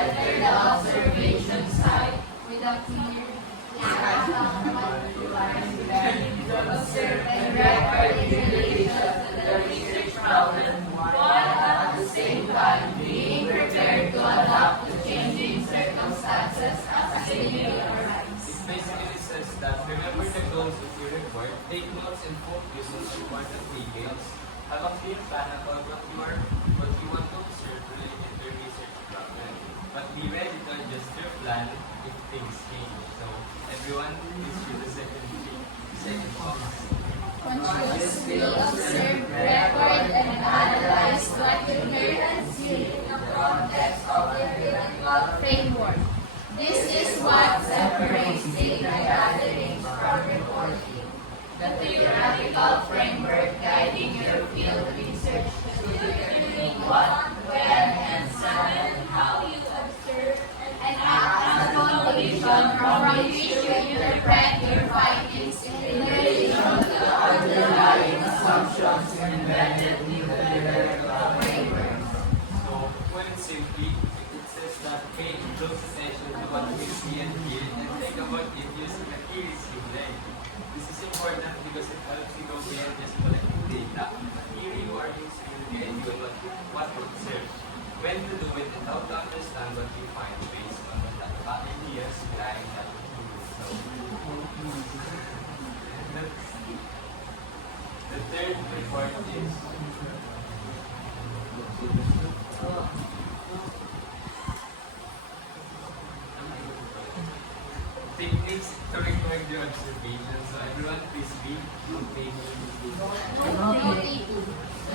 enter the observation site with a clear observe and record in relation to the research problem, while at the same time being prepared to adapt to changing circumstances as they may arise. It basically says that remember the goals of your report, take notes and focus on important details, have a clear plan about what you want to observe related to your research problem, but be ready to adjust your plan if things change. So everyone, please read the second box. Conscious will observe, record, and analyze what you heard and see in the context of the theoretical framework. This is what separates data gathering from reporting. The theoretical framework guiding your field research, determining what, when, and how you observe and act as a foundation from which you interpret your findings in relation to the underlying assumptions embedded in the theoretical framework. So put it simply, it says that pay close attention to what we see and hear and think about it using the theories you learn. This is important because it helps you go beyond just collecting data. Hearing warnings will guide you on what to observe, when to do it, and how to understand what you find based on the ideas behind that. So, the third report is techniques to record your observations. So everyone please read on page 82.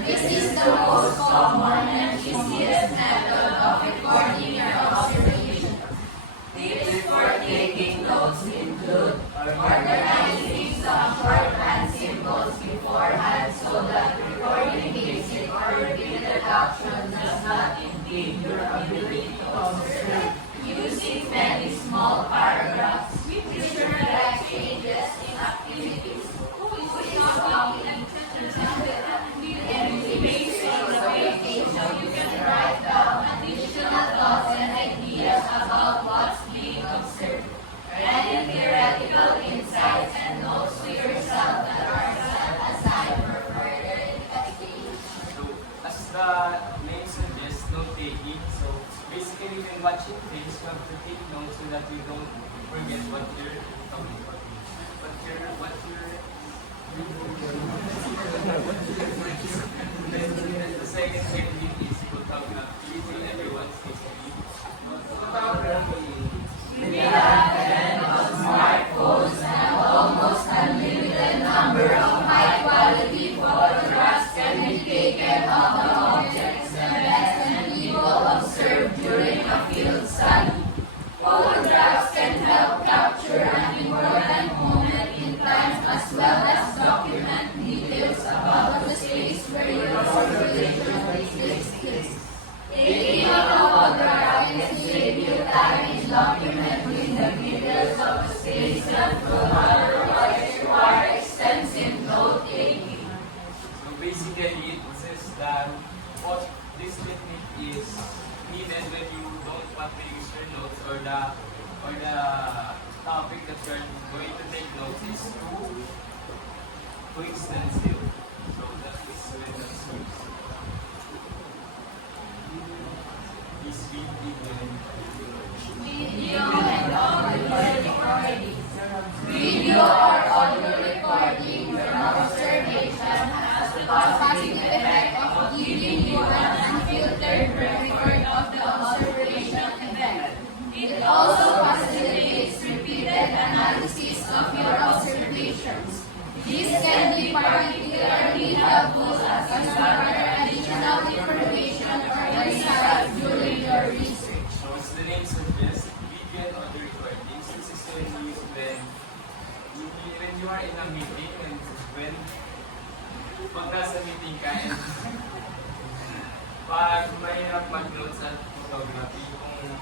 This is the most common and easiest method of recording your observation. Tips for taking notes include organizing some shorthand symbols beforehand so that recording basic or repeated action does not impede your ability to observe. Using many small paragraphs which reflect changes in activities, which are walking, you can write down additional thoughts and ideas about what's being observed. Any theoretical insights and notes to yourself that are set aside for further investigation. So, as the name suggests, note taking. So, basically, when watching things, you have to take notes so that you don't forget what you're talking about. The second technique is photography. So, everyone sees With the advent of smartphones and almost unlimited number of high-quality photographs can be taken of the objects, events, and people observed during a field study. Photographs can help capture an important moment in time as well as document details about the space where your observation takes place. Taking a photograph can save you time in documenting the details of the space that will otherwise require extensive note-taking. So basically, it says that what this technique is needed when you don't want to use your notes or the topic that you're going to take notes is too extensive. So that is when that's used. Is Video and audio recording. Video or audio recording from observation has the positive effect of giving you an unfiltered record of the observation event. It also facilitates repeated analysis of your observations. This can be particularly helpful as you gather additional information or insights during your research. So as the name suggests, video and audio recordings, this is when you are in a meeting and when pag nasa meeting ka and pag mahirap mag-notes at photography kung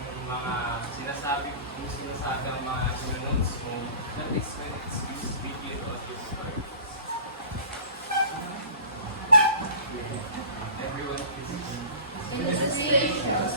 sinasabi ang mga notes mo, that is when it's used video and audio recordings. Everyone is Illustrations.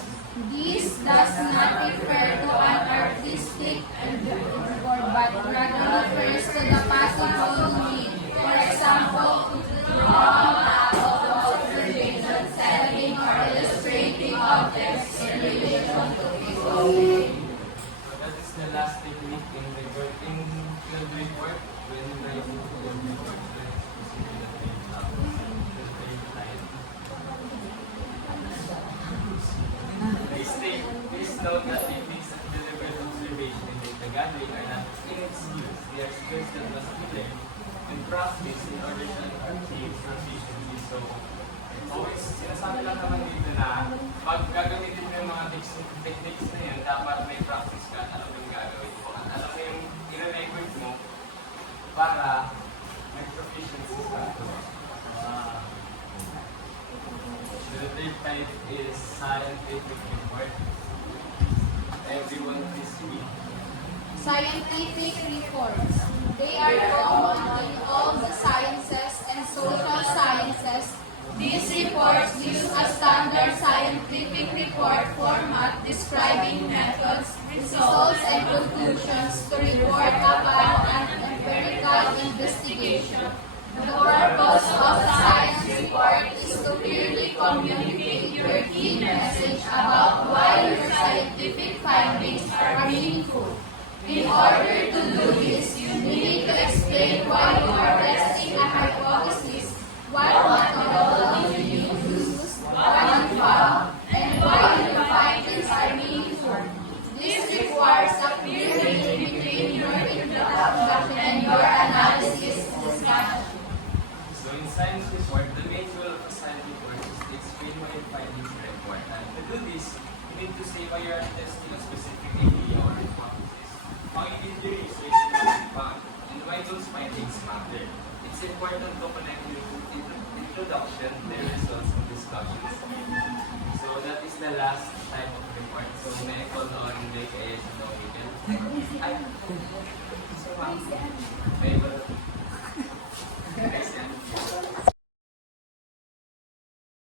These does not refer to an artistic endeavor, but rather refers to the possible need, for example, to draw out of observation, studying or illustrating objects in relation to people. So that is the last technique in reporting field report. When you write field report, please note that techniques of deliberate observation and data gathering are not inexcused. They are skills that must be learned and practiced in order to achieve proficiency. So, always sinasabi lang naman dito na pag gagamitin mo yung mga techniques na yan, dapat may practice ka at alam mo yung gagawin mo. At alam mo yung i-record mo para may proficiency ka. The third type is scientific report. Everyone please read. Scientific reports. They are common in all the sciences and social sciences. These reports use a standard scientific report format describing methods, results, and conclusions to report upon an empirical investigation. The purpose of the science report is to clearly communicate your key message about why your scientific findings are meaningful. In order to do this, you need to explain why you are testing a hypothesis, what methodology you use, what you found, and why your findings are meaningful. This requires a clear link between your introduction and your analysis discussion. So in science report, the main goal of a science report is to explain why your findings are important. To do this, you need to say why you are testing a specific idea or hypothesis, how you did your research and what you found, and why those findings matter. It's important to connect your introduction, the results, and discussions. So that is the last type of report. So may I call on Jake and Dominican? So, may